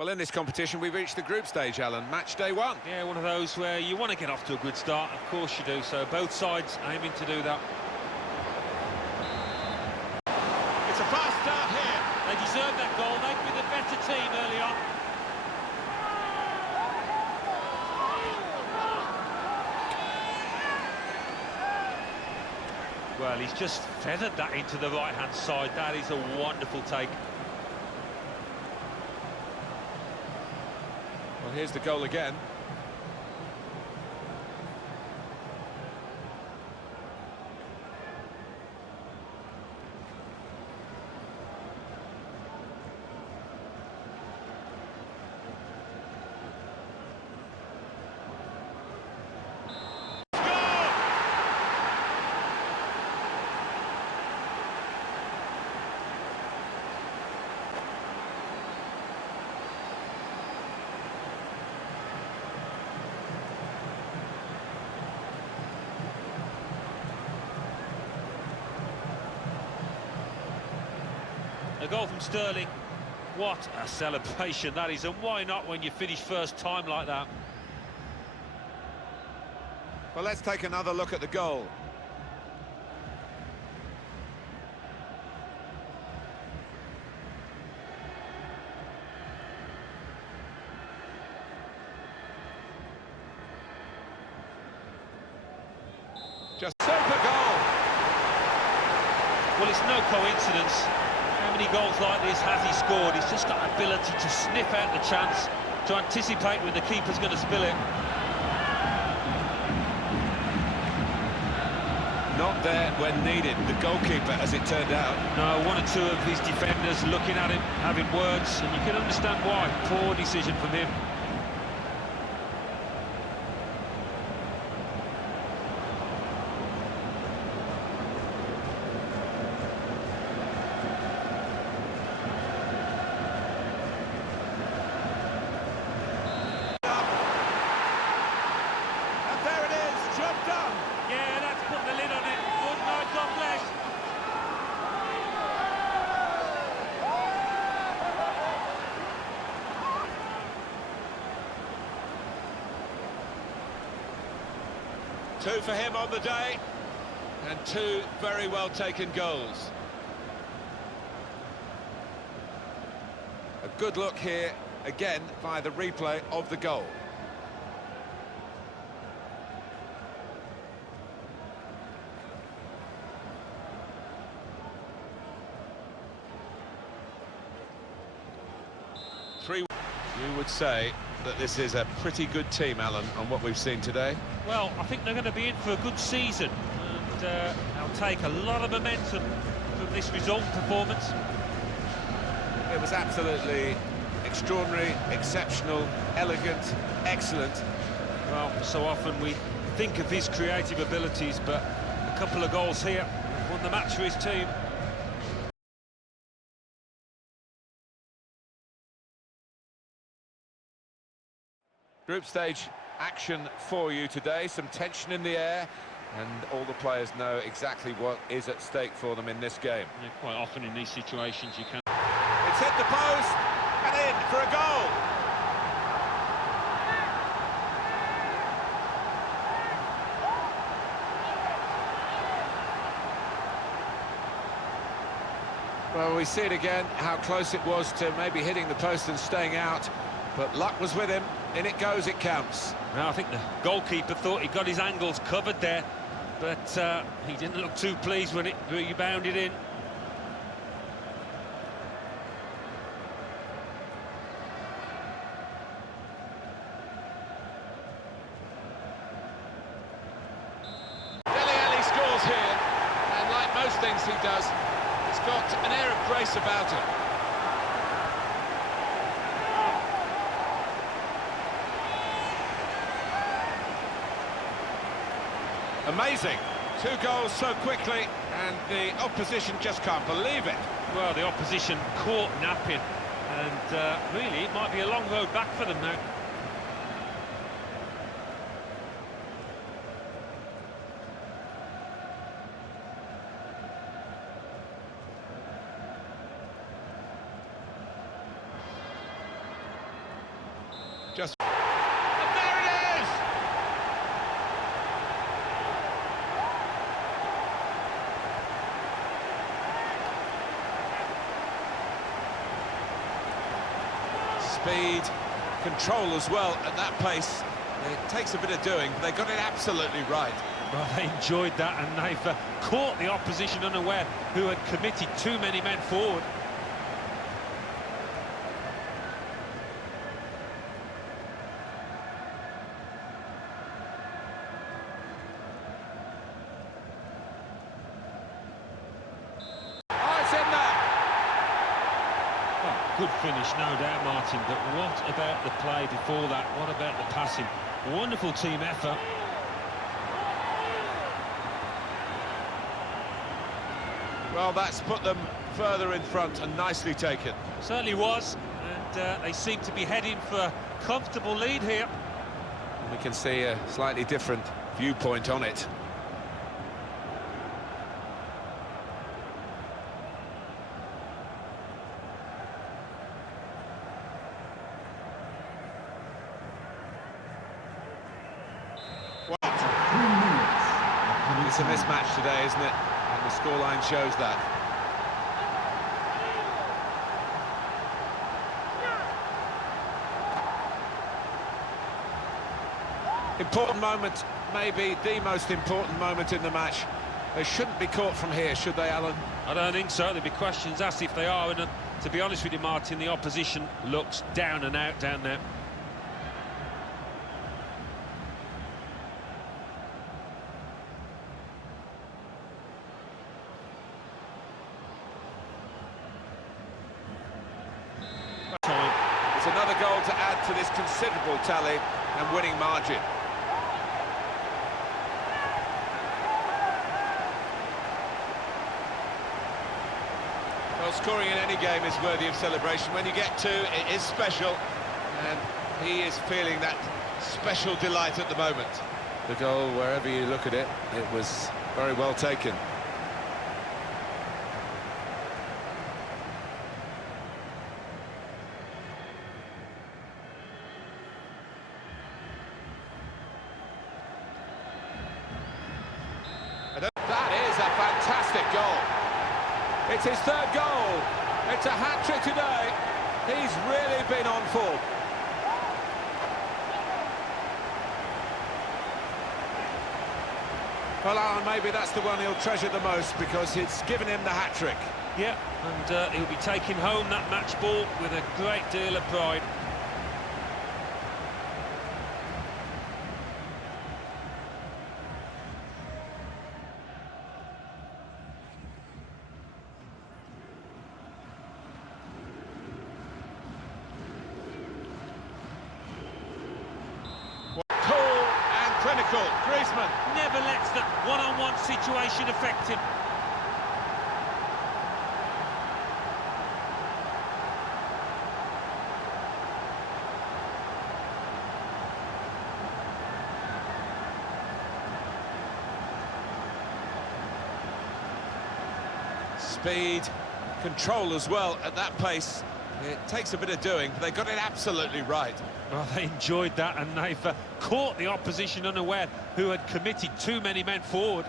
Well, in this competition, we've reached the group stage, Alan. Match day one. Yeah, one of those where you want to get off to a good start. Of course you do. So both sides aiming to do that. It's a fast start here. They deserve that goal. They've been the better team early on. Well, he's just feathered that into the right-hand side. That is a wonderful take. Well, here's the goal again. A goal from Sterling. What a celebration that is, and why not when you finish first time like that? Well, let's take another look at the goal. Just super goal! Well, it's no coincidence. How many goals like this has he scored? He's just got the ability to sniff out the chance, to anticipate when the keeper's going to spill it. Not there when needed, the goalkeeper, as it turned out. No, one or two of his defenders looking at him, having words, and you can understand why. Poor decision from him. Yeah, that's put the lid on it. Good night, God bless. Two for him on the day, and two very well taken goals. A good look here, again, via the replay of the goal. You would say that this is a pretty good team, Alan, on what we've seen today. Well, I think they're going to be in for a good season, and they'll take a lot of momentum from this result performance. It was absolutely extraordinary, exceptional, elegant, excellent. Well, so often we think of his creative abilities, but a couple of goals here won the match for his team. Group stage action for you today, some tension in the air, and all the players know exactly what is at stake for them in this game. Yeah, quite often in these situations you can... It's hit the post, and in for a goal! Well, we see it again, how close it was to maybe hitting the post and staying out, but luck was with him. In it goes, it counts. Now, I think the goalkeeper thought he got his angles covered there, but he didn't look too pleased when it rebounded in. Dele Alli scores here, and like most things he does, it's got an air of grace about it. Amazing. Two goals so quickly, and the opposition just can't believe it. Well, the opposition caught napping, and really, it might be a long road back for them now. Speed, control as well at that pace. It takes a bit of doing, but they got it absolutely right. Well, they enjoyed that, and they've caught the opposition unaware, who had committed too many men forward. Oh, it's in there! Oh, good finish, no doubt, Martin, but what about the play before that? What about the passing? Wonderful team effort. Well, that's put them further in front and nicely taken. Certainly was, and they seem to be heading for a comfortable lead here. We can see a slightly different viewpoint on it. It's a mismatch today, isn't it? And the scoreline shows that. Important moment, maybe the most important moment in the match. They shouldn't be caught from here, should they, Alan? I don't think so. There'll be questions asked if they are, and to be honest with you, Martin, the opposition looks down and out down there. It's another goal to add to this considerable tally and winning margin. Well, scoring in any game is worthy of celebration. When you get two, it is special, and he is feeling that special delight at the moment. The goal, wherever you look at it, it was very well taken. That is a fantastic goal. It's his third goal. It's a hat-trick today. He's really been on form. Well, Alan, maybe that's the one he'll treasure the most because it's given him the hat-trick. Yeah, and he'll be taking home that match ball with a great deal of pride. Clinical, Griezmann. Never lets that one-on-one situation affect him. Speed, control as well at that pace. It takes a bit of doing, but they got it absolutely right. Well, they enjoyed that, and they've caught the opposition unaware, who had committed too many men forward.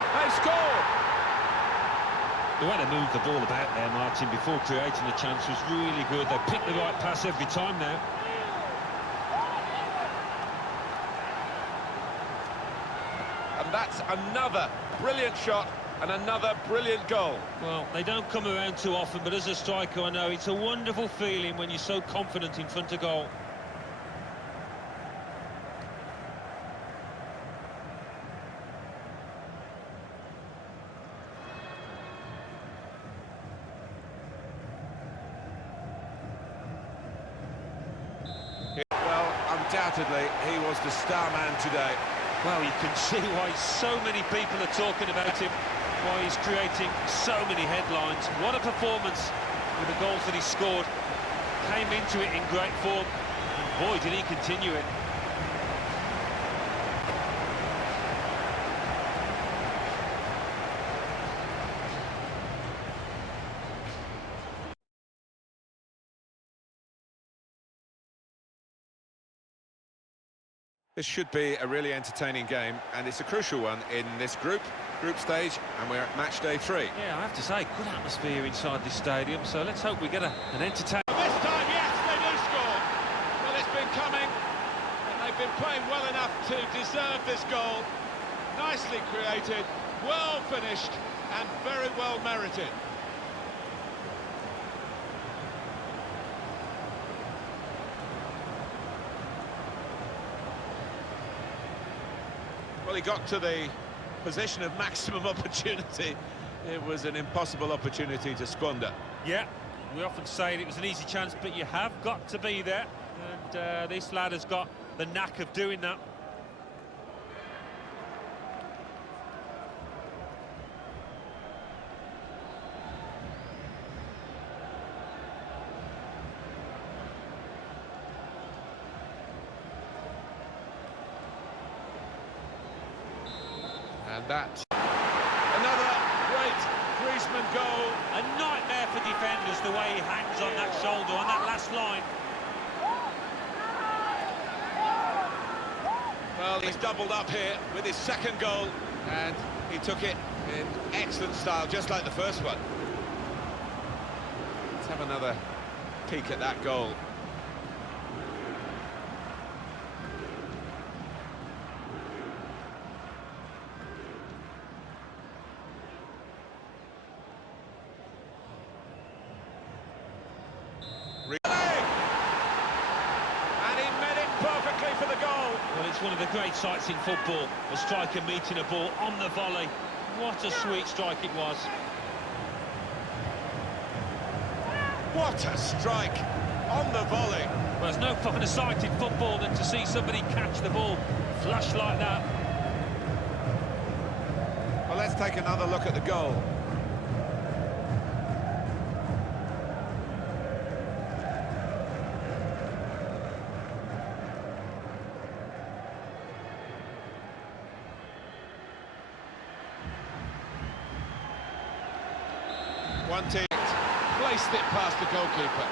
They scored! The way they moved the ball about there, Martin, before creating a chance was really good. They picked the right pass every time now. And that's another brilliant shot and another brilliant goal. Well, they don't come around too often, but as a striker, I know it's a wonderful feeling when you're so confident in front of goal. Well, undoubtedly, he was the star man today. Well, you can see why so many people are talking about him, why he's creating so many headlines. What a performance with the goals that he scored. Came into it in great form, and boy, did he continue it. This should be a really entertaining game, and it's a crucial one in this group stage, and we're at match day 3. Yeah, I have to say, good atmosphere inside this stadium, so let's hope we get an entertaining... This time, yes, they do score. Well, it's been coming, and they've been playing well enough to deserve this goal. Nicely created, well finished, and very well merited. Well, he got to the position of maximum opportunity. It was an impossible opportunity to squander. Yeah, we often say it was an easy chance, but you have got to be there, and this lad has got the knack of doing that. And that's another great Griezmann goal. A nightmare for defenders, the way he hangs on that shoulder, on that last line. Well, he's doubled up here with his second goal, and he took it in excellent style, just like the first one. Let's have another peek at that goal. Perfectly for the goal. Well, it's one of the great sights in football, a striker meeting a ball on the volley. What a sweet strike it was. What a strike on the volley. Well, there's no finer sight in football than to see somebody catch the ball flush like that. Well, let's take another look at the goal. One team placed it past the goalkeeper.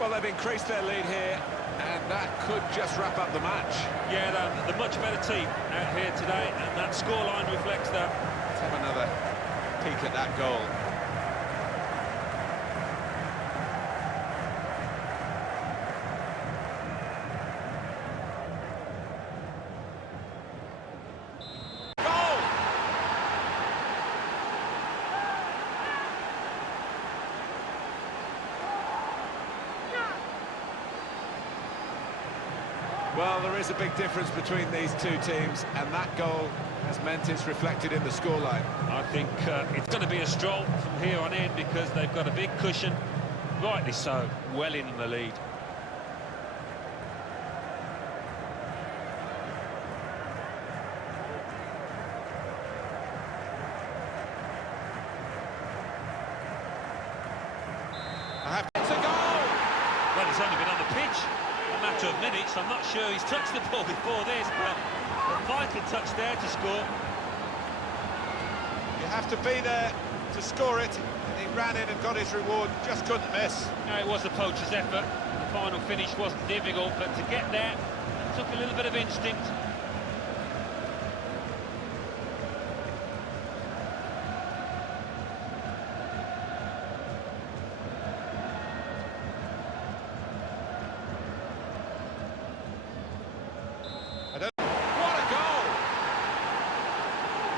Well, they've increased their lead here, and that could just wrap up the match. Yeah, they're the much better team out here today, and that scoreline reflects that. Let's have another peek at that goal. Well, there is a big difference between these two teams, and that goal has meant it's reflected in the scoreline. I think it's going to be a stroll from here on in because they've got a big cushion, rightly so, well in the lead. It's a goal! Well, he's only been on the pitch a matter of minutes. I'm not sure he's touched the ball before this, but a vital touch there to score. You have to be there to score it, and he ran in and got his reward, just couldn't miss. No, it was the poacher's effort. The final finish wasn't difficult, but to get there, it took a little bit of instinct.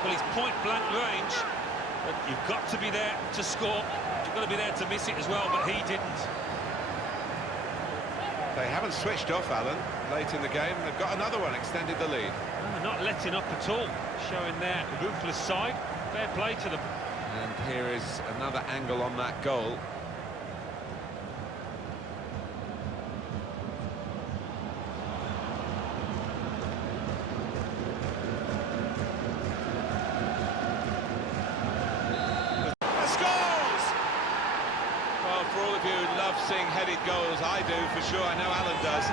Well, he's point-blank range, but you've got to be there to score. You've got to be there to miss it as well, but he didn't. They haven't switched off, Alan, late in the game. They've got another one, extended the lead. Not letting up at all, showing their ruthless side. Fair play to them. And here is another angle on that goal. For all of you who love seeing headed goals, I do for sure, I know Alan does.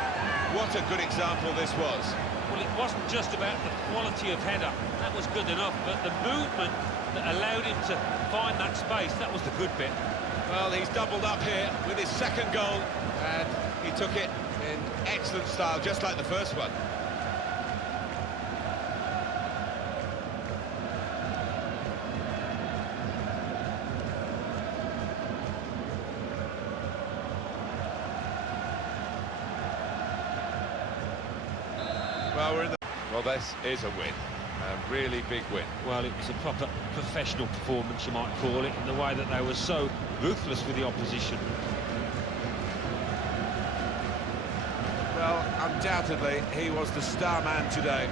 What a good example this was. Well, it wasn't just about the quality of header. That was good enough, but the movement that allowed him to find that space, that was the good bit. Well, he's doubled up here with his second goal, and he took it in excellent style, just like the first one. Well, this is a win, a really big win. Well, it was a proper professional performance, you might call it, in the way that they were so ruthless with the opposition. Well, undoubtedly, he was the star man today.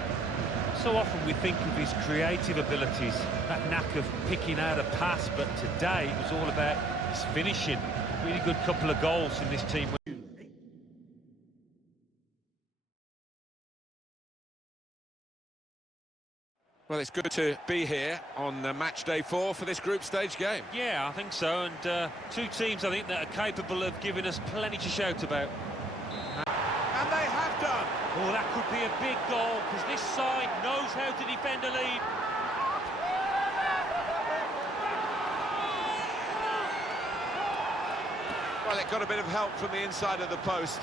So often we think of his creative abilities, that knack of picking out a pass, but today it was all about his finishing. Really good couple of goals in this team. Well, it's good to be here on match day 4 for this group stage game. Yeah, I think so, and two teams, I think, that are capable of giving us plenty to shout about. And they have done. Oh, that could be a big goal, because this side knows how to defend a lead. Well, it got a bit of help from the inside of the post,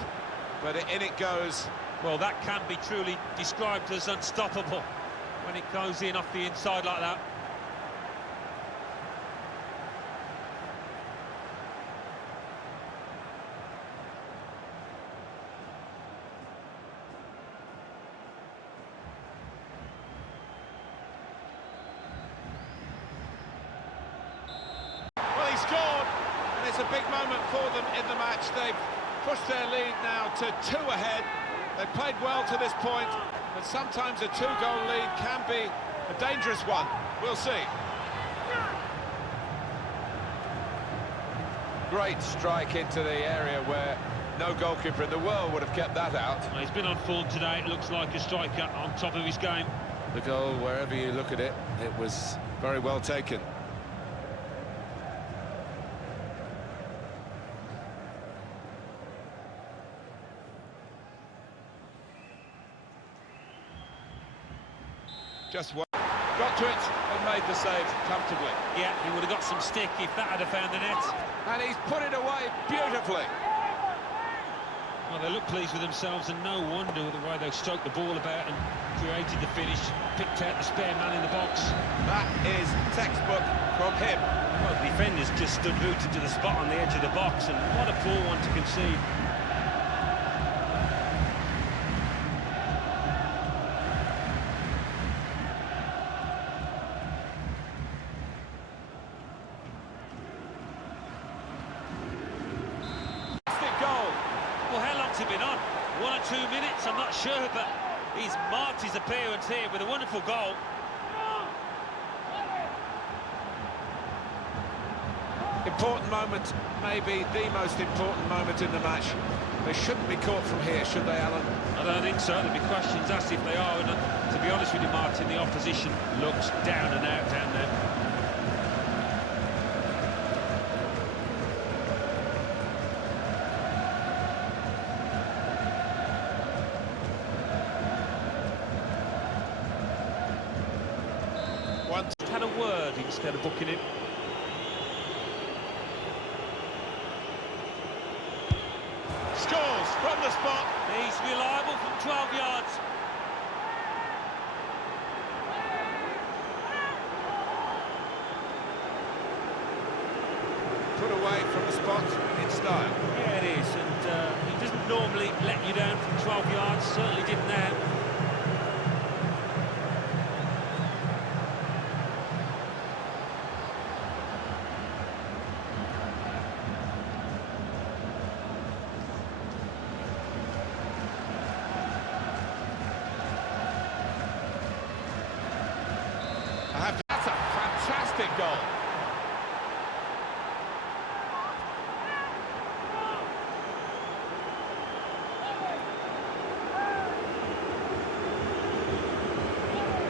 but in it goes. Well, that can be truly described as unstoppable when it goes in off the inside like that. Well, he scored, and it's a big moment for them in the match. They've pushed their lead now to 2 ahead. They've played well to this point, but sometimes a 2-goal lead can be a dangerous one. We'll see. Great strike into the area where no goalkeeper in the world would have kept that out. Well, he's been on form today. It looks like a striker on top of his game. The goal, wherever you look at it, it was very well taken. Just got to it and made the save comfortably. Yeah, he would have got some stick if that had found the net. And he's put it away beautifully. Well, they look pleased with themselves, and no wonder with the way they stroked the ball about and created the finish, picked out the spare man in the box. That is textbook from him. Well, the defenders just stood rooted to the spot on the edge of the box, and what a poor one to concede. Well, how long's he been on? 1 or 2 minutes, I'm not sure, but he's marked his appearance here with a wonderful goal. Important moment, maybe the most important moment in the match. They shouldn't be caught from here, should they, Alan? I don't think so. There'll be questions asked if they are, and to be honest with you, Martin, the opposition looks down and out down there. Just had a word instead of booking him. Scores from the spot. He's reliable from 12 yards. Put away from the spot in style. Yeah, it is, and he doesn't normally let you down from 12 yards, certainly didn't there. That's a fantastic goal.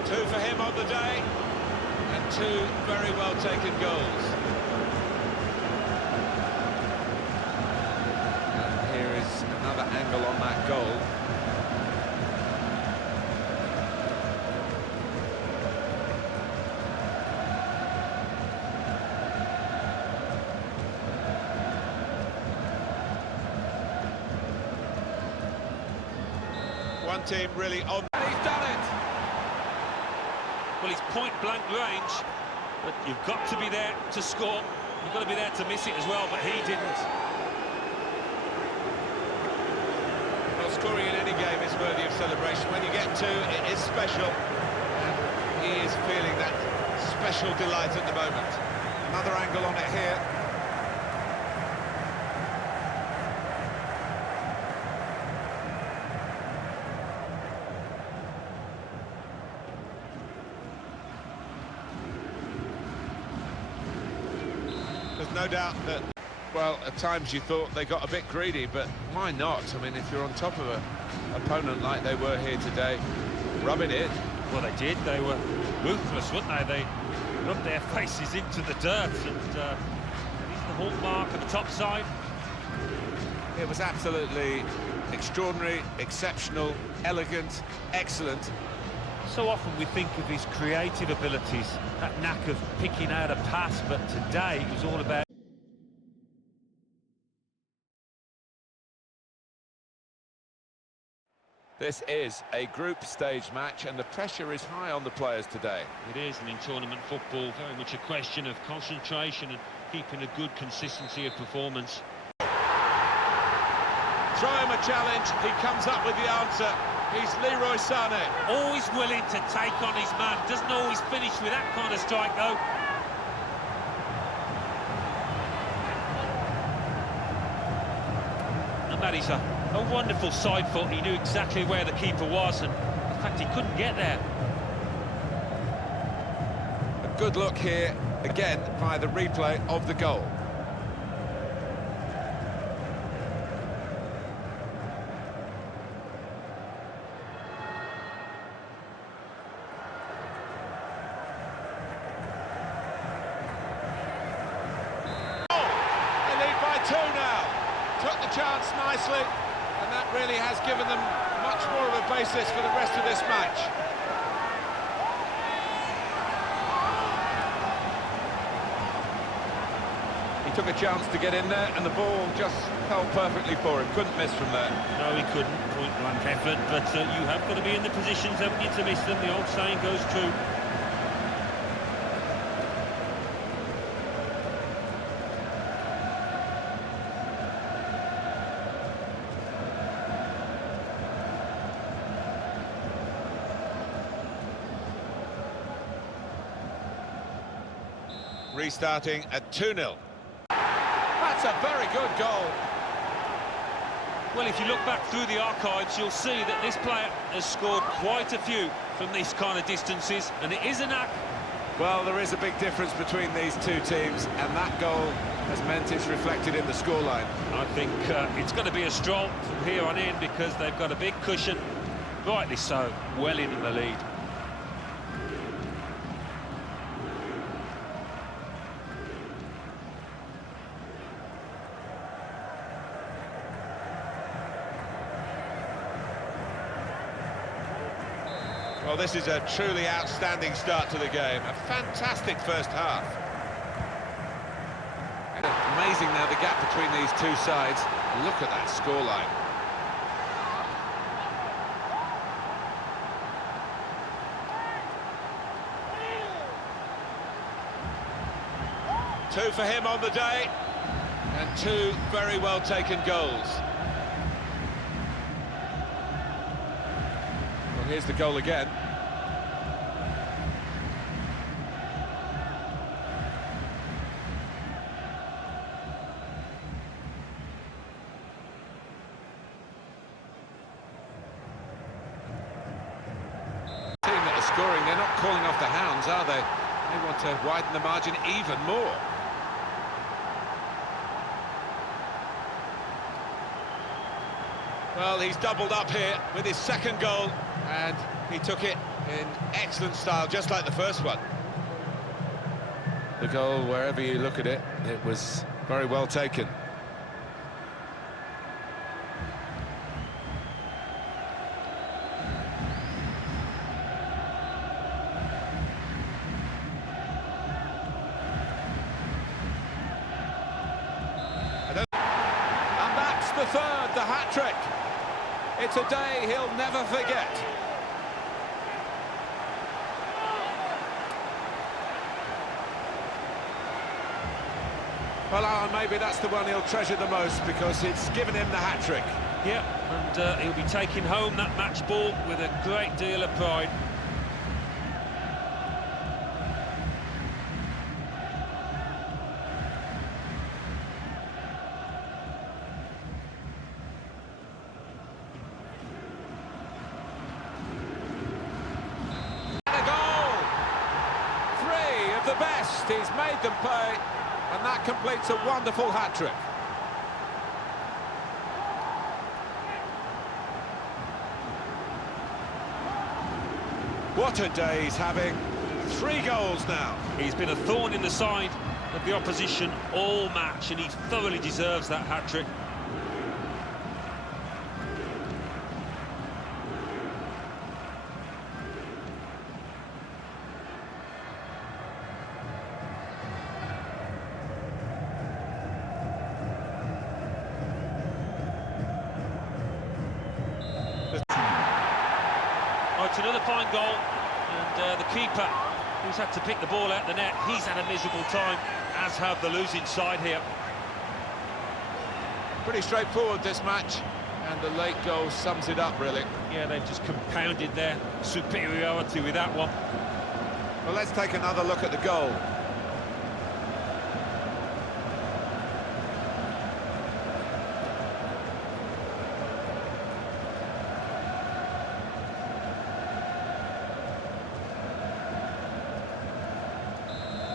Two for him on the day, and 2 very well taken goals. And here is another angle on that goal. one team really on. And he's done it. Well, he's point-blank range, but you've got to be there to score. You've got to be there to miss it as well, but he didn't. Well, scoring in any game is worthy of celebration. When you get two, it is special. And he is feeling that special delight at the moment. Another angle on it here. There's no doubt that, well, at times you thought they got a bit greedy, but why not? I mean, if you're on top of an opponent like they were here today, rub it in. Well, they did. They were ruthless, weren't they? They rubbed their faces into the dirt, and he's the hallmark of the top side. It was absolutely extraordinary, exceptional, elegant, excellent. So often we think of his creative abilities, that knack of picking out a pass, but today it was all about... This is a group stage match and the pressure is high on the players today. It is, and in tournament football, very much a question of concentration and keeping a good consistency of performance. Throw him a challenge, he comes up with the answer. He's Leroy Sané. Always willing to take on his man, doesn't always finish with that kind of strike though. And that is a wonderful side foot. He knew exactly where the keeper was, and in fact he couldn't get there. A good look here, again, by the replay of the goal. Two now, took the chance nicely, and that really has given them much more of a basis for the rest of this match. He took a chance to get in there and the ball just held perfectly for him, couldn't miss from there. No, he couldn't, point-blank effort, but you have got to be in the positions, haven't you, to miss them. The old saying goes true. Restarting at 2-0. That's a very good goal. Well, if you look back through the archives, you'll see that this player has scored quite a few from these kind of distances, and it is a knack. Well, there is a big difference between these two teams, and that goal has meant it's reflected in the scoreline. I think it's going to be a stroll from here on in because they've got a big cushion, rightly so, well in the lead. Well, this is a truly outstanding start to the game. A fantastic first half. Amazing now the gap between these two sides. Look at that scoreline. Two for him on the day, and two very well taken goals. Here's the goal again. Team that are scoring, they're not calling off the hounds, are they? They want to widen the margin even more. Well, he's doubled up here with his second goal, and he took it in excellent style, just like the first one. The goal, wherever you look at it, it was very well taken. And that's the third, the hat-trick. It's a day he'll never forget. Well, Alan, maybe that's the one he'll treasure the most because it's given him the hat-trick. Yeah, and he'll be taking home that match ball with a great deal of pride. And a goal! 3 of the best. He's made them pay, and that completes a wonderful hat-trick. What a day he's having. 3 goals now. He's been a thorn in the side of the opposition all match, and he thoroughly deserves that hat-trick. Oh, it's another fine goal, and the keeper, who's had to pick the ball out the net, he's had a miserable time, as have the losing side here. Pretty straightforward, this match, and the late goal sums it up, really. Yeah, they've just compounded their superiority with that one. Well, let's take another look at the goal.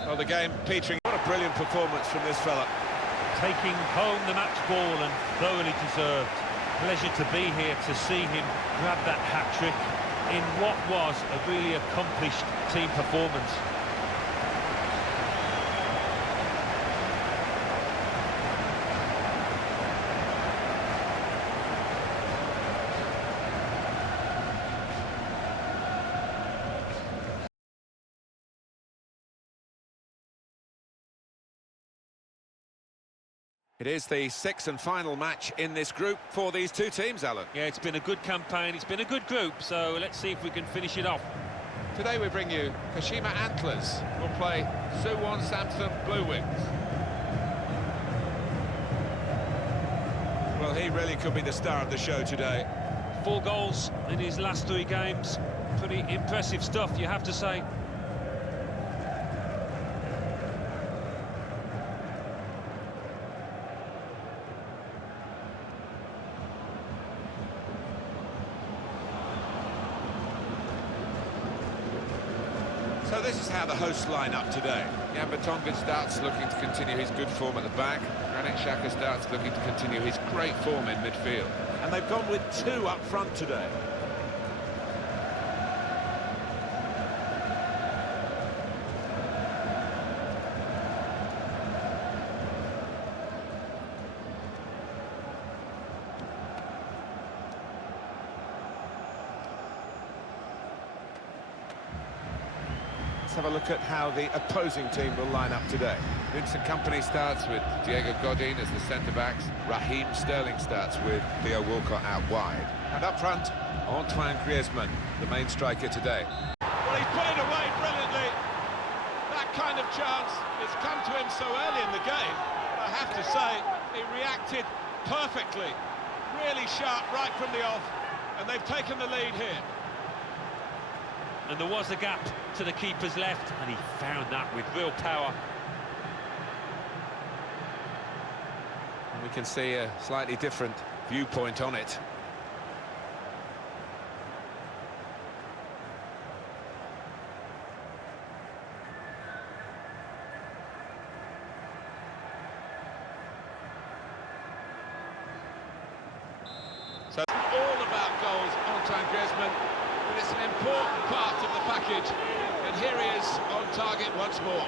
Well, the game petering. What a brilliant performance from this fella. Taking home the match ball and thoroughly deserved. Pleasure to be here to see him grab that hat-trick in what was a really accomplished team performance. It is the 6th and final match in this group for these two teams, Alan. Yeah, it's been a good campaign, it's been a good group, so let's see if we can finish it off. Today we bring you Kashima Antlers will play Suwon Bluewings. Well, he really could be the star of the show today. 4 goals in his last 3 games. Pretty impressive stuff, you have to say. So this is how the hosts line up today. Jan Vertonghen starts looking to continue his good form at the back. Granit Xhaka starts looking to continue his great form in midfield. And they've gone with 2 up front today. Let's have a look at how the opposing team will line up today. Vincent Kompany starts with Diego Godin as the centre-backs. Raheem Sterling starts with Theo Walcott out wide. And up front, Antoine Griezmann, the main striker today. Well, he's put it away brilliantly. That kind of chance has come to him so early in the game. But I have to say, he reacted perfectly. Really sharp right from the off. And they've taken the lead here. And there was a gap to the keeper's left, and he found that with real power. And we can see a slightly different viewpoint on it. So all about goals, Antoine Griezmann, but it's an important part of the package, and here he is on target once more.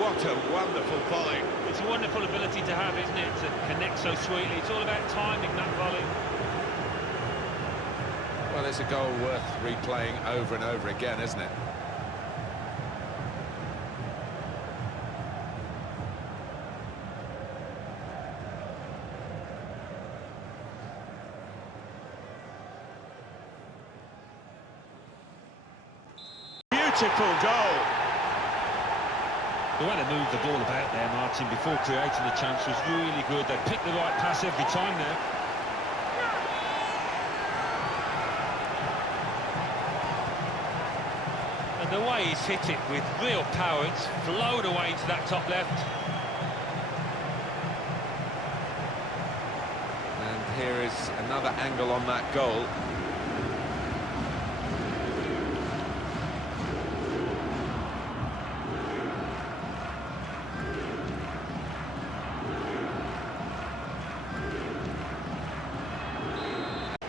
What a wonderful volley. It's a wonderful ability to have, isn't it, to connect so sweetly. It's all about timing that volley. Well, it's a goal worth replaying over and over again, isn't it? beautiful goal. The way they moved the ball about there, Martin, before creating the chance was really good. They picked the right pass every time now. And the way he's hit it with real power, it's flown away into that top left. And here is another angle on that goal.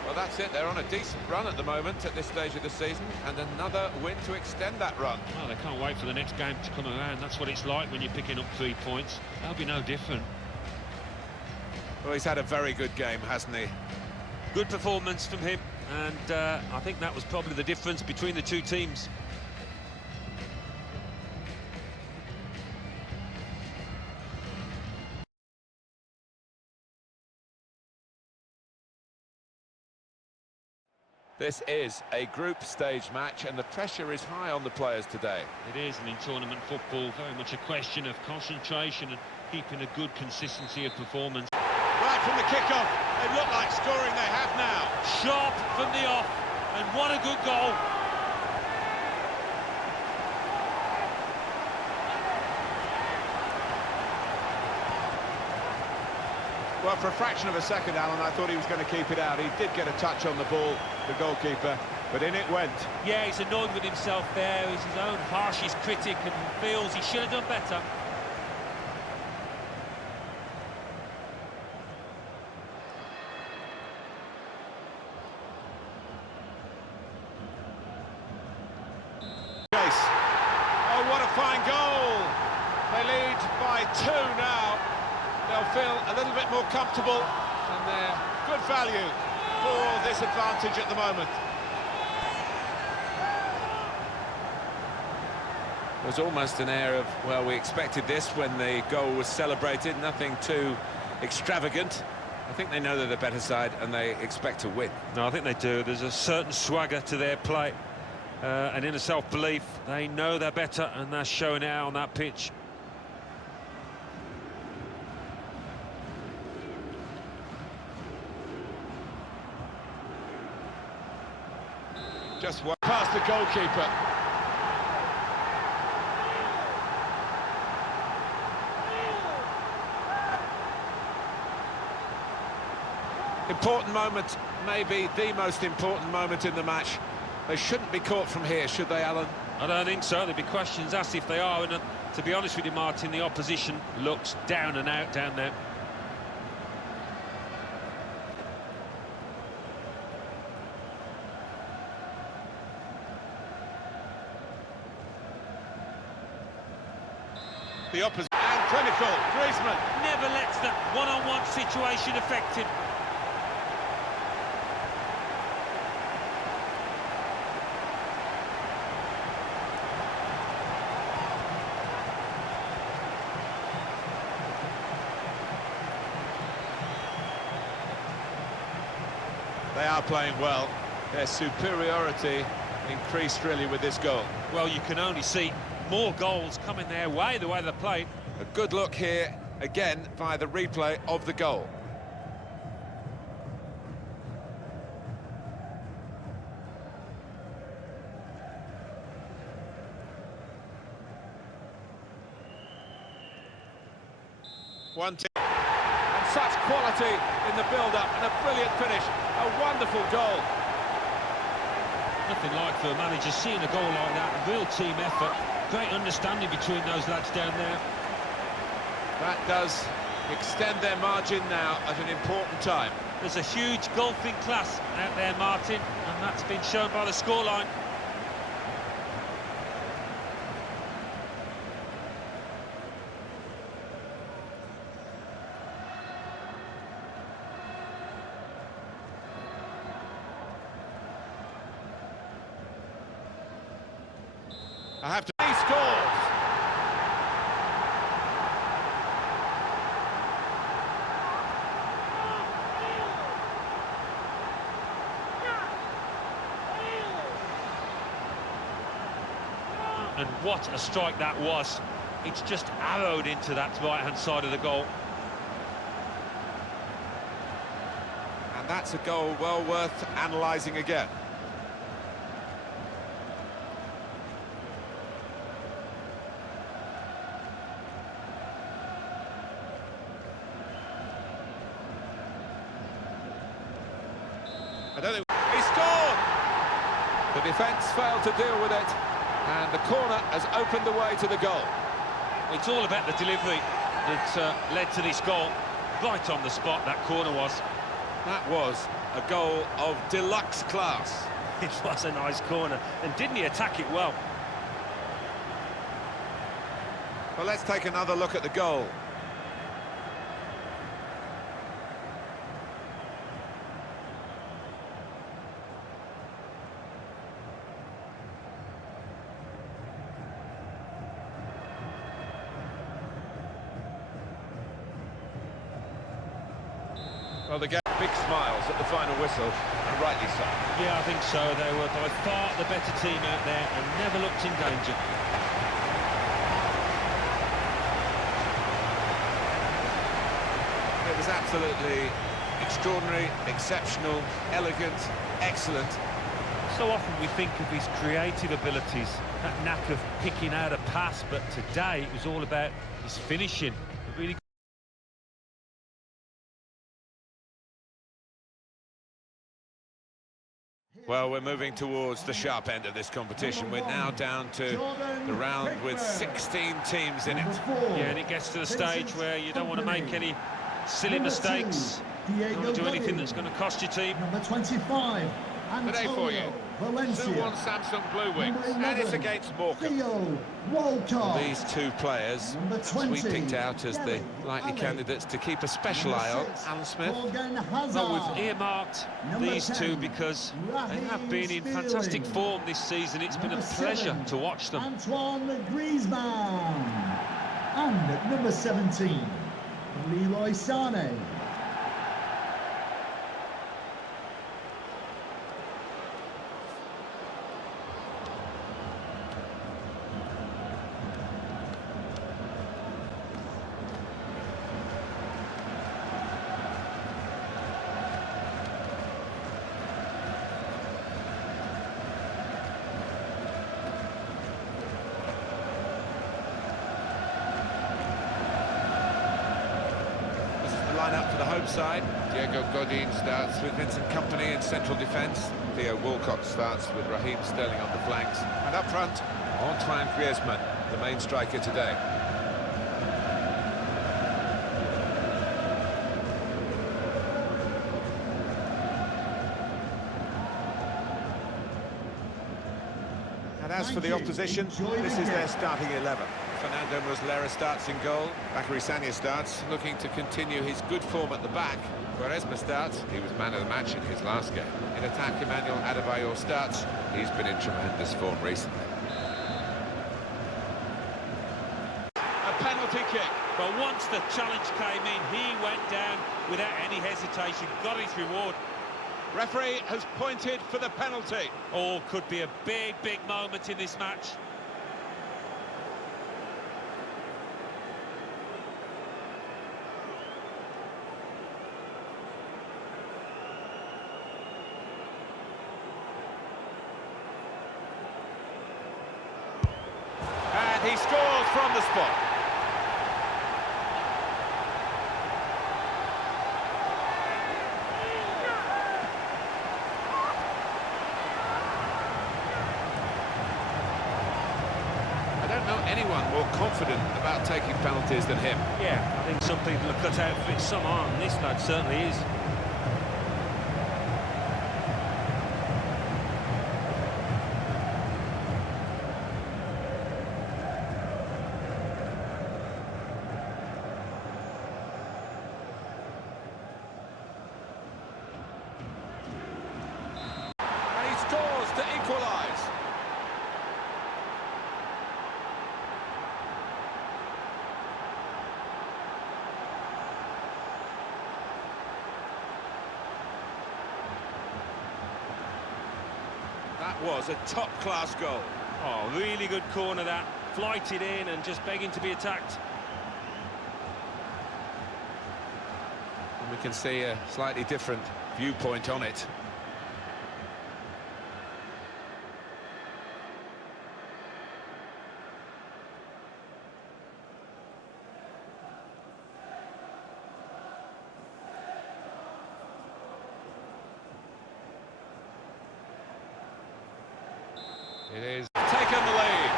Well, that's it. They're on a decent run at the moment at this stage of the season, and another win to extend that run. Well, they can't wait for the next game to come around. That's what it's like when you're picking up 3 points. They'll be no different. Well, he's had a very good game, hasn't he? Good performance from him, and I think that was probably the difference between the two teams. This is a group stage match, and the pressure is high on the players today. It is, and in tournament football, very much a question of concentration and keeping a good consistency of performance. Right from the kick-off, they look like scoring. They have now. Sharp from the off, and what a good goal. Well, for a fraction of a second, Alan, I thought he was going to keep it out. He did get a touch on the ball, the goalkeeper, but in it went. Yeah, he's annoyed with himself there. He's his own harshest critic and feels he should have done better. Oh, what a fine goal! They lead by 2 now. They'll feel a little bit more comfortable, and they're good value for this advantage at the moment. There was almost an air of, well, we expected this when the goal was celebrated, nothing too extravagant. I think they know they're the better side and they expect to win. No, I think they do. There's a certain swagger to their play, and inner self-belief. They know they're better, and they're showing it out on that pitch. Just one past the goalkeeper. Important moment, maybe the most important moment in the match. They shouldn't be caught from here, should they, Alan? I don't think so. There'll be questions asked if they are, and to be honest with you, Martin, the opposition looks down and out down there. The opposite and clinical. Griezmann Never lets that one-on-one situation affect him. They are playing well. Their superiority increased really with this goal. Well, you can only see more goals coming their way, the way they played. A good look here, again, via the replay of the goal. And such quality in the build-up, and a brilliant finish. A wonderful goal. Nothing like for a manager seeing a goal like that, a real team effort. Great understanding between those lads down there. That does extend their margin now at an important time. There's a huge golfing class out there, Martin, and that's been shown by the scoreline. I have to... He scores! and what a strike that was. It's just arrowed into that right-hand side of the goal. And that's a goal well worth analysing again. I don't think he scored! The defence failed to deal with it, and the corner has opened the way to the goal. It's all about the delivery that led to this goal. Right on the spot, that corner was. That was a goal of deluxe class. It was a nice corner, and didn't he attack it well? Well, let's take another look at the goal. Well, they get big smiles at the final whistle, and rightly so. Yeah, I think so. They were by far the better team out there and never looked in danger. It was absolutely extraordinary, exceptional, elegant, excellent. So often we think of his creative abilities, that knack of picking out a pass, but today it was all about his finishing. Really. Well, we're moving towards the sharp end of this competition. We're now down to the round with 16 teams in it. Yeah, and it gets to the stage where you don't want to make any silly mistakes. You don't want to do anything that's going to cost your team. Number 25, Today for you, Suwon Samsung Bluewing, and it's against Morecambe. These two players, as we picked out as the likely candidates to keep a special eye on, Alan Smith. Well, we've earmarked these two because they have been in fantastic form this season. It's been a pleasure to watch them. Antoine Griezmann. And at number 17, Leroy Sané. Line-up for the home side. Diego Godin starts with Vincent Kompany in central defence. Theo Walcott starts with Raheem Sterling on the flanks. And up front, Antoine Griezmann, the main striker today. And as for the opposition, this is their starting 11. Fernando Muslera starts in goal. Bakary Sagna starts, looking to continue his good form at the back. Quaresma starts. He was man of the match in his last game. In attack, Emmanuel Adebayor starts. He's been in tremendous form recently. A penalty kick. But once the challenge came in, he went down without any hesitation, got his reward. Referee has pointed for the penalty. Oh, could be a big, big moment in this match. And he scores from the spot. I don't know anyone more confident about taking penalties than him. Yeah, I think some people are cut out for it, some aren't. This lad certainly is. And he scores to equalise. That was a top-class goal. Oh, really good corner that. Flighted in and just begging to be attacked. And we can see a slightly different viewpoint on it. It is taken the lead.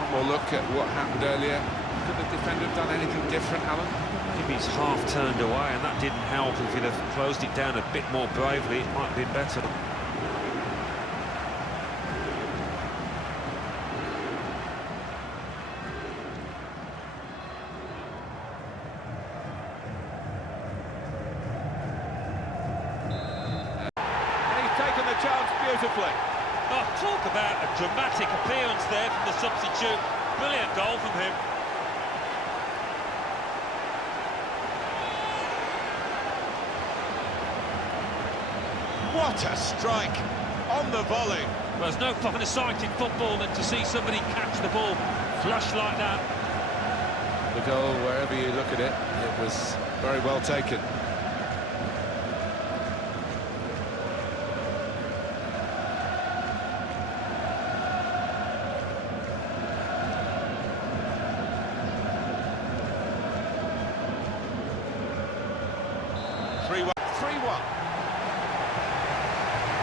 One more look at what happened earlier. Could the defender have done anything different, Alan? Maybe he's half turned away, and that didn't help. If he'd have closed it down a bit more bravely, it might have been better. 'Taken the chance beautifully. Oh, talk about a dramatic appearance there from the substitute. Brilliant goal from him. What a strike on the volley. Well, there's no finer sight in football than to see somebody catch the ball flush like that. The goal, wherever you look at it, it was very well taken.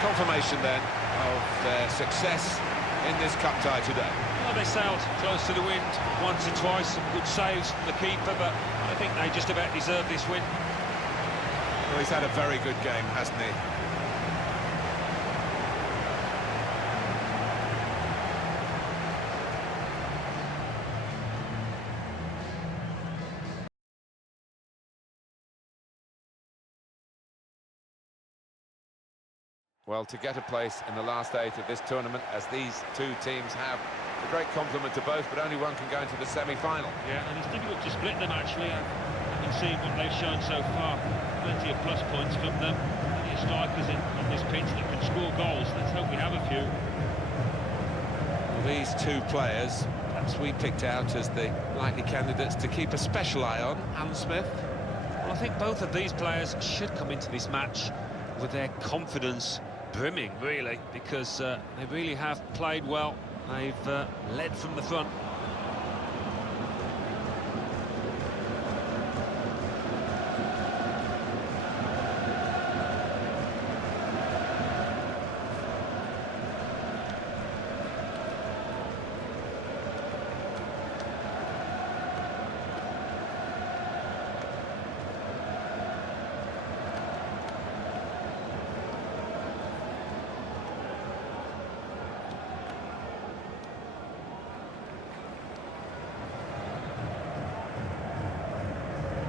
Confirmation then of their success in this cup tie today. Well, they sailed close to the wind once or twice, some good saves from the keeper, but I think they just about deserve this win. Well, he's had a very good game, hasn't he? Well, to get a place in the last 8 of this tournament, as these two teams have, a great compliment to both, but only one can go into the semi-final. Yeah, and it's difficult to split them, actually. I can see what they've shown so far. Plenty of plus points from them. Plenty of strikers on this pitch that can score goals. Let's hope we have a few. Well, these two players, perhaps we picked out as the likely candidates to keep a special eye on. Alan Smith? Well, I think both of these players should come into this match with their confidence brimming, really, because they really have played well. They've led from the front.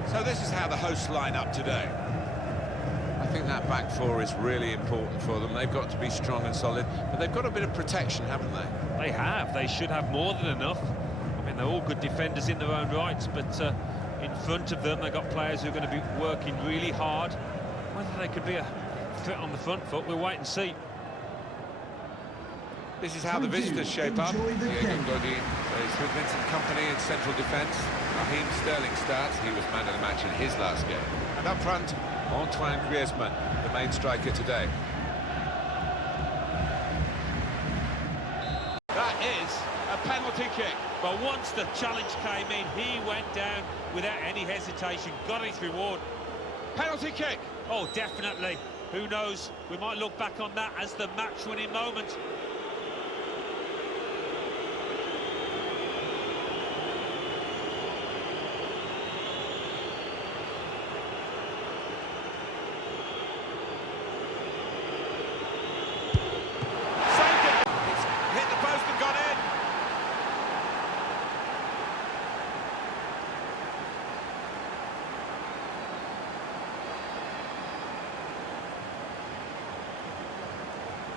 So this is how the hosts line up today. I think that back four is really important for them. They've got to be strong and solid, but they've got a bit of protection, haven't they? They have. They should have more than enough. I mean, they're all good defenders in their own rights, but in front of them, they've got players who are going to be working really hard. Whether they could be a threat on the front foot, we'll wait and see. This is how the visitors shape up. Diego Godin plays with Vincent Kompany in central defence. Raheem Sterling starts. He was man of the match in his last game. And up front, Antoine Griezmann, the main striker today. That is a penalty kick. But once the challenge came in, he went down without any hesitation, got his reward. Penalty kick. Oh, definitely. Who knows? We might look back on that as the match-winning moment.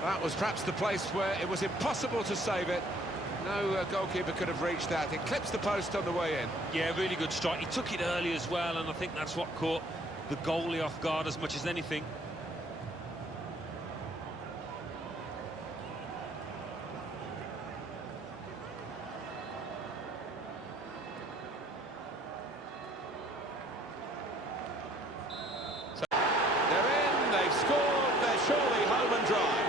That was perhaps the place where it was impossible to save it. No goalkeeper could have reached that. It clips the post on the way in. Yeah, really good strike. He took it early as well, and I think that's what caught the goalie off guard as much as anything. They're in, they've scored, they're surely home and dry.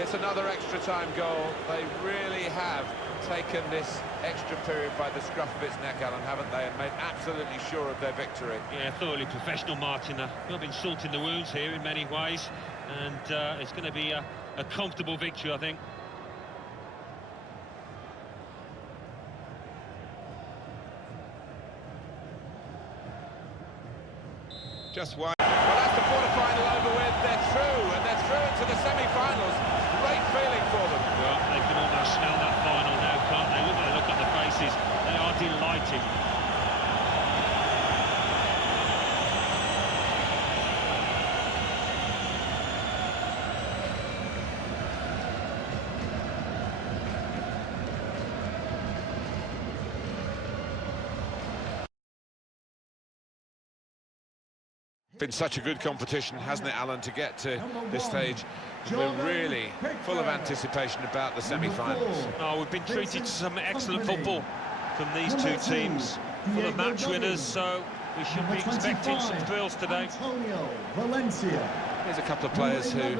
It's another extra time goal. They really have taken this extra period by the scruff of its neck, Alan, haven't they? And made absolutely sure of their victory. Yeah, thoroughly professional, Martin. They've been salting the wounds here in many ways, and it's going to be a comfortable victory, I think. Just wide. Well, that's the quarter-final over with. They're through, and they're through into the semi-finals. Great feeling for them. Well, they can almost smell that final now, can't they? Look at the faces. They are delighted. Been such a good competition, hasn't it, Alan, to get to this stage? We're really full of anticipation about the semi-finals. Oh, we've been treated to some excellent football from these two teams, full of match winners, so we should be expecting some thrills today. Here's a couple of players who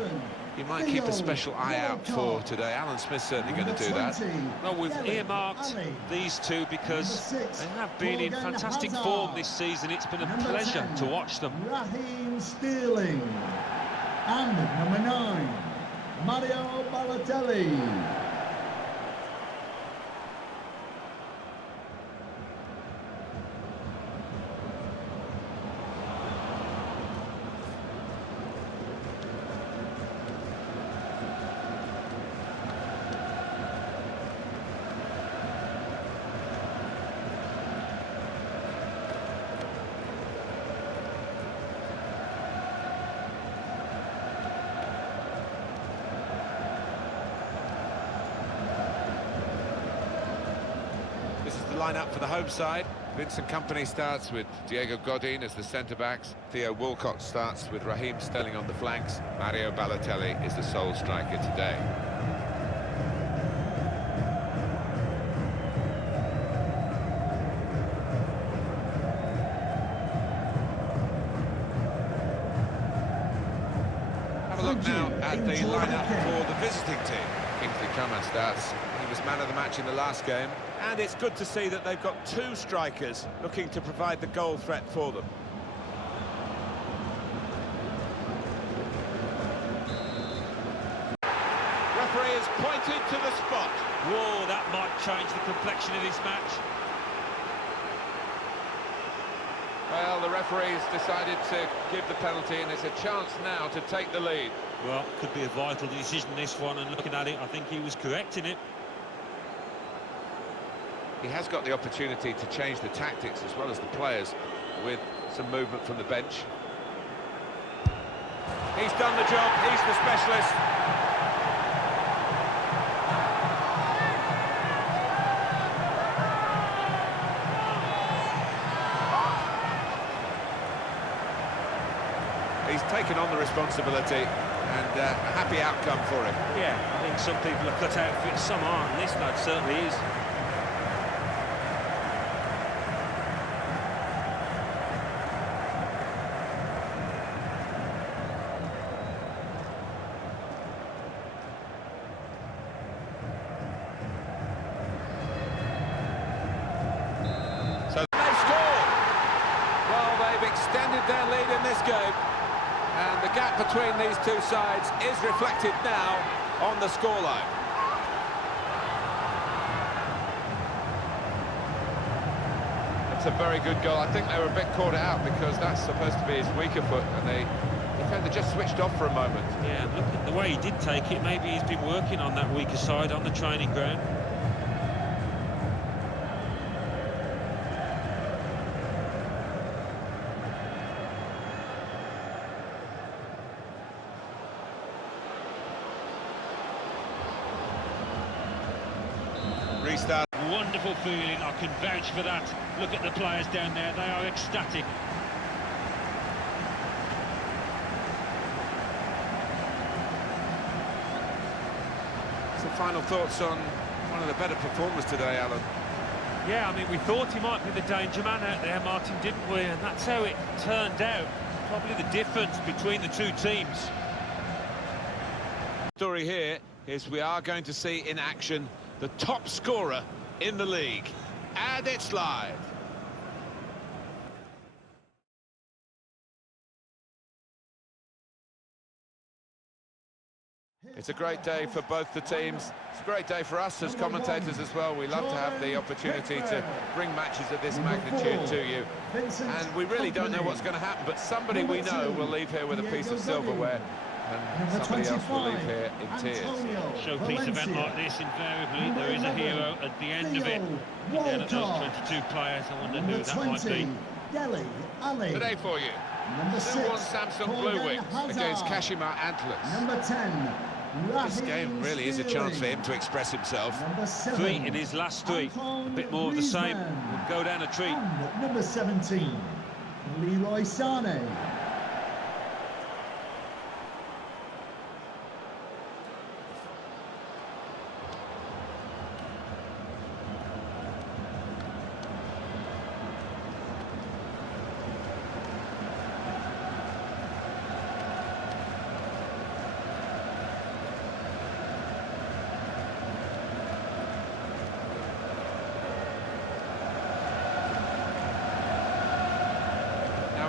you might keep a special eye out for today. Alan Smith's certainly going to do that. Well, we've earmarked these two because they have been in fantastic form this season. It's been a pleasure to watch them. Raheem Sterling. And number 9, Mario Balotelli. This is the lineup for the home side. Vincent Kompany starts with Diego Godin as the centre-backs. Theo Walcott starts with Raheem Sterling on the flanks. Mario Balotelli is the sole striker today. Have a look now at the lineup for the visiting team. Kingsley Coman starts. He was man of the match in the last game. And it's good to see that they've got two strikers looking to provide the goal threat for them. Referee has pointed to the spot. Whoa, that might change the complexion of this match. Well, the referee's decided to give the penalty, and it's a chance now to take the lead. Well, could be a vital decision, this one, and looking at it, I think he was correct in it. He has got the opportunity to change the tactics as well as the players with some movement from the bench. He's done the job, he's the specialist. He's taken on the responsibility, and a happy outcome for him. Yeah, I think some people are cut out for it, some aren't, and this lad certainly is. So they've scored! Well, they've extended their lead in this game. And the gap between these two sides is reflected now on the scoreline. It's a very good goal. I think they were a bit caught out because that's supposed to be his weaker foot, and the defender just switched off for a moment. Yeah, look at the way he did take it. Maybe he's been working on that weaker side on the training ground. Restart. Wonderful feeling, I can vouch for that. Look at the players down there, they are ecstatic. So final thoughts on one of the better performers today, Alan? Yeah, I mean, we thought he might be the danger man out there, Martin, didn't we? And that's how it turned out. Probably the difference between the two teams. Story here is we are going to see in action the top scorer in the league, and it's live. It's a great day for both the teams. It's a great day for us as commentators as well. We love to have the opportunity to bring matches of this magnitude to you. And we really don't know what's going to happen, but somebody we know will leave here with a piece of silverware, and somebody else will leave here in tears. Showpiece event like this, invariably, there is a hero at the end of it. And then at those 22 players, I wonder who that might be. Today for you, Suwon Samsung Bluewing against Kashima Antlers. Number 10. This game really is a chance for him to express himself. 3 in his last 3. A bit more of the same. Would go down a treat. And number 17, Leroy Sané.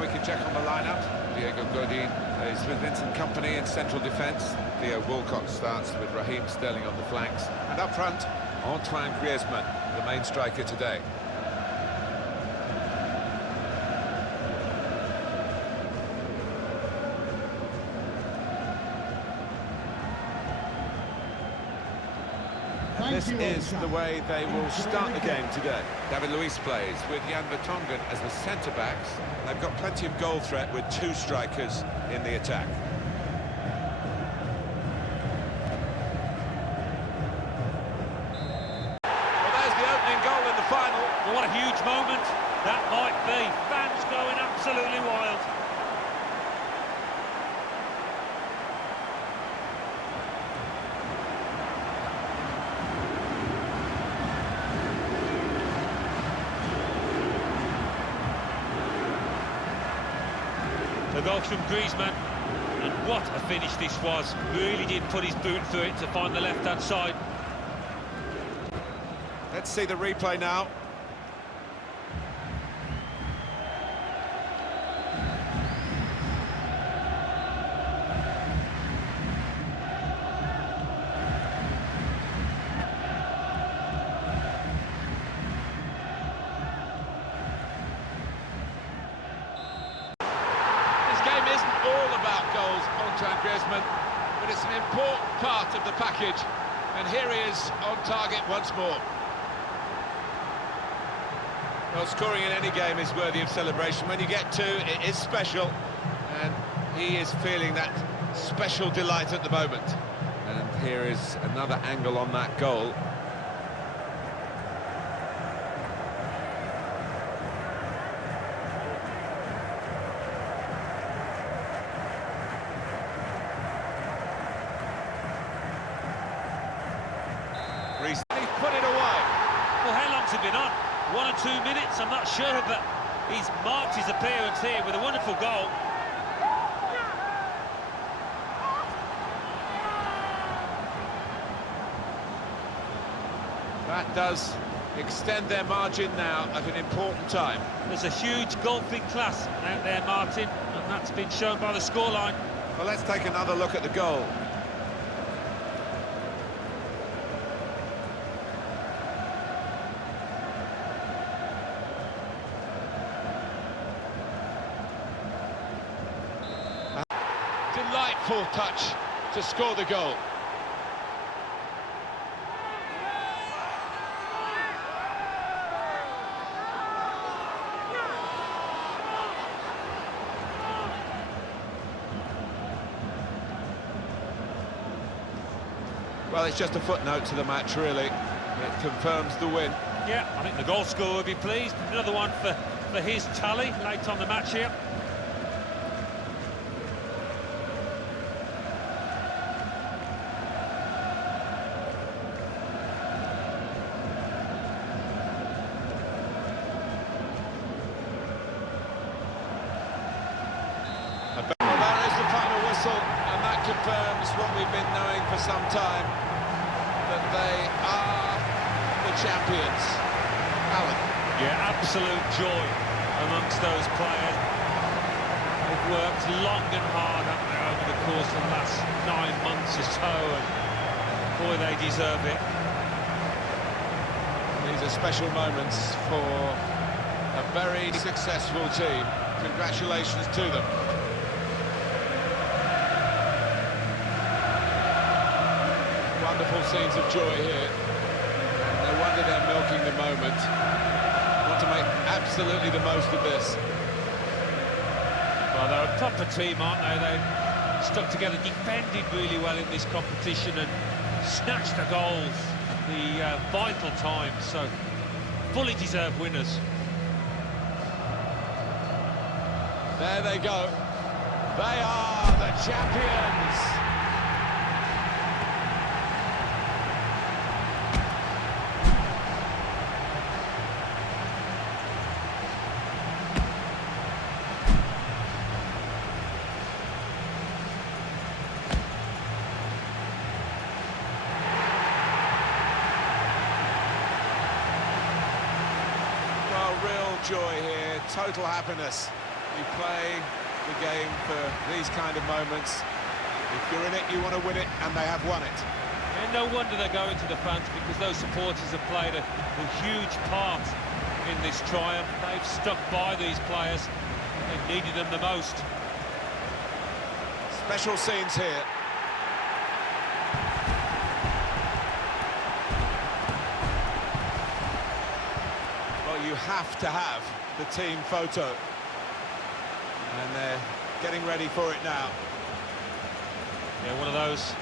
We can check on the lineup. Diego Godin is with Vincent Kompany in central defence. Theo Walcott starts with Raheem Sterling on the flanks. And up front, Antoine Griezmann, the main striker today. This is the way they will start the game today. David Luiz plays with Jan Vertonghen as the centre-backs. They've got plenty of goal threat with 2 strikers in the attack. Well, there's the opening goal in the final. Well, what a huge moment that might be. Fans going absolutely wild. The goal from Griezmann, and what a finish this was. Really did put his boot through it to find the left-hand side. Let's see the replay now. Griezmann, but it's an important part of the package, and here he is on target once more. Well, scoring in any game is worthy of celebration. When you get 2, it is special, and he is feeling that special delight at the moment. And here is another angle on that goal. He's put it away. Well, how long's it been on? 1 or 2 minutes, I'm not sure, but he's marked his appearance here with a wonderful goal. That does extend their margin now at an important time. There's a huge golfing class out there, Martin, and that's been shown by the scoreline. Well, let's take another look at the goal. Delightful touch to score the goal. Well, it's just a footnote to the match, really. It confirms the win. Yeah, I think the goal scorer will be pleased. Another one for his tally late on the match here. Well, there is the final whistle, and that confirms what we've been knowing for some time, that they are the champions. Alan. Yeah, absolute joy amongst those players. They've worked long and hard up there over the course of the last 9 months or so, and boy, they deserve it. These are special moments for a very successful team. Congratulations to them. Wonderful scenes of joy here. And no wonder they're milking the moment. Want to make absolutely the most of this. Well, they're a proper team, aren't they? They've stuck together, defended really well in this competition and snatched the goals at the vital time. So, fully deserved winners. There they go. They are the champions. Well, real joy here, total happiness. You play the game for these kind of moments. If you're in it, you want to win it, and they have won it. And no wonder they're going to the fans, because those supporters have played a huge part in this triumph. They've stuck by these players. They needed them the most. Special scenes here. Well, you have to have the team photo. And they're getting ready for it now. Yeah, one of those